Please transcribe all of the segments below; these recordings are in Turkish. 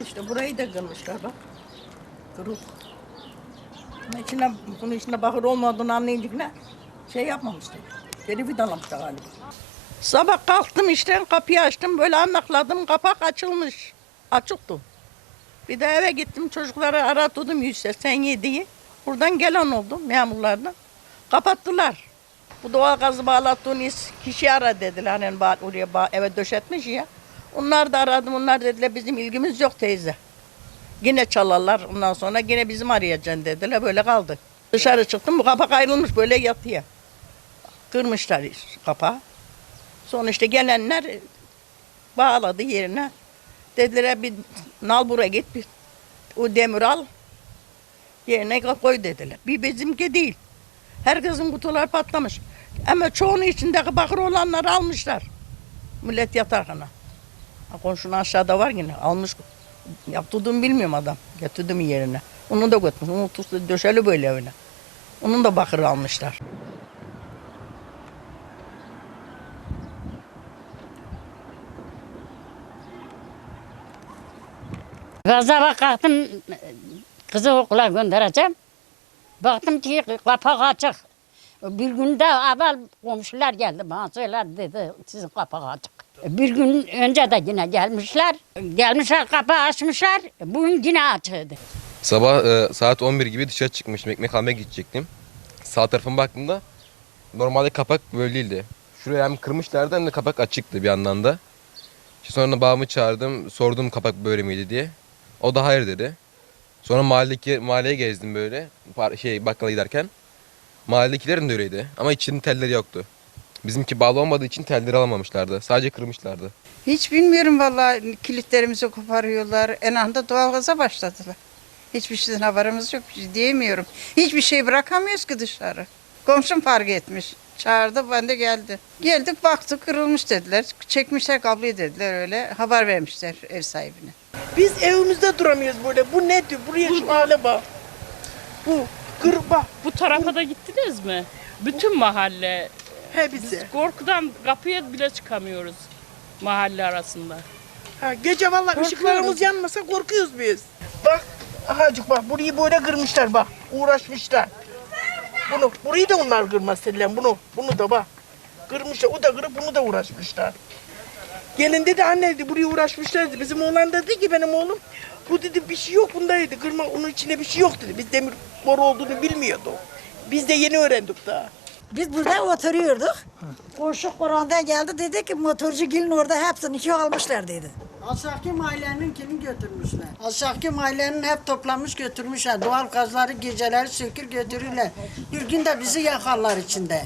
İşte burayı da kırmışlar bak. Kırık. Bunun içine, bunun içine bakır olmadığını anlayınca ne? Şey yapmamışlar. Geri vidalamışlar galiba. Sabah kalktım işte kapıyı açtım böyle anlakladım kapak açılmış. Açıktı. Bir de eve gittim çocukları arattım 187'yi. Buradan gelen oldu memurlardan. Kapattılar. Bu doğal gazı bağlattığınız kişi ara dediler. Hani oraya eve döşetmiş ya. Onlar da aradım. Onlar dediler bizim ilgimiz yok teyze. Yine çalarlar. Ondan sonra yine bizim arayacaksın dediler. Böyle kaldı. Dışarı çıktım. Bu kapak ayrılmış böyle yatıyor. Kırmışlar kapağı. Sonra işte gelenler bağladı yerine. Dediler bir nal buraya git bir o demir al yerine koy dediler. Bir bizimki değil. Herkesin kutular patlamış. Ama çoğunun içindeki bakır olanları almışlar. Millet yatarken. Komşunun aşağıda var yine almış. Yaptırdığımı bilmiyorum adam. Getirdim yerine. Onu da götürmüş. Onu tuttu döşeli böyle evine. Onun da bakırı almışlar. Gazara kalktım, kızı okula göndereceğim. Baktım ki kapak açık. Bir günde evvel komşular geldi bana söyledi dedi sizin kapak açık. Bir gün önce de yine gelmişler. Gelmişler kapağı açmışlar. Bugün yine açığıydı. Sabah e, saat 11 gibi dışarı çıkmıştım. Ekmek almaya gidecektim. Sağ tarafıma baktığımda normalde kapak böyle değildi. Şuraya hem kırmışlardı hem de kapak açıktı bir yandan da. İşte sonra babamı çağırdım. Sordum kapak böyle miydi diye. O da hayır dedi. Sonra mahalledeki, mahalleye gezdim böyle. Şey bakkala giderken. Mahalledekilerin de öyleydi. Ama içinin telleri yoktu. Bizimki bağlı olmadığı için telleri alamamışlardı. Sadece kırmışlardı. Hiç bilmiyorum vallahi kilitlerimizi koparıyorlar. En anda doğalgaza başladılar. Hiçbir şeyden haberimiz yok. Diyemiyorum. Hiçbir şey bırakamıyoruz ki dışarı. Komşum fark etmiş. Çağırdı ben de geldi. Geldik baktık kırılmış dediler. Çekmişler kabloyu dediler öyle. Haber vermişler ev sahibine. Biz evimizde duramıyoruz böyle. Bu nedir? Buraya şu hale bak. Bu kır bak. Bu tarafa da gittiniz mi? Bütün mahalle. Biz bize. korkudan kapıya bile çıkamıyoruz mahalle arasında. Ha, gece vallahi Korkuyoruz. ışıklarımız yanmasa korkuyoruz biz. Bak ahacık bak burayı böyle kırmışlar bak. Uğraşmışlar. Bunu burayı da onlar kırmaz Selam bunu. Bunu da bak. Kırmışlar. O da kırıp bunu da uğraşmışlar. Gelin dedi anne dedi buraya uğraşmışlar dedi. Bizim oğlan dedi ki benim oğlum bu dedi bir şey yok bunda dedi. Kırma onun içinde bir şey yok dedi. Biz demir boru olduğunu bilmiyorduk. Biz de yeni öğrendik daha. Biz burada oturuyorduk. Koşuk Kur'an'da geldi dedi ki motorcu gelin orada hepsini iki almışlar dedi. Aşağıki mahallenin kimi götürmüşler. Aşağıki mahallenin hep toplamış götürmüşler. Doğal gazları geceleri sökür götürürler. Bir gün de bizi yakarlar içinde.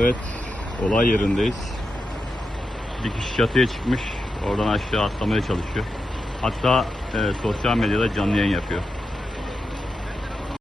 Evet, olay yerindeyiz. Bir kişi çatıya çıkmış, oradan aşağı atlamaya çalışıyor. Hatta e, sosyal medyada canlı yayın yapıyor.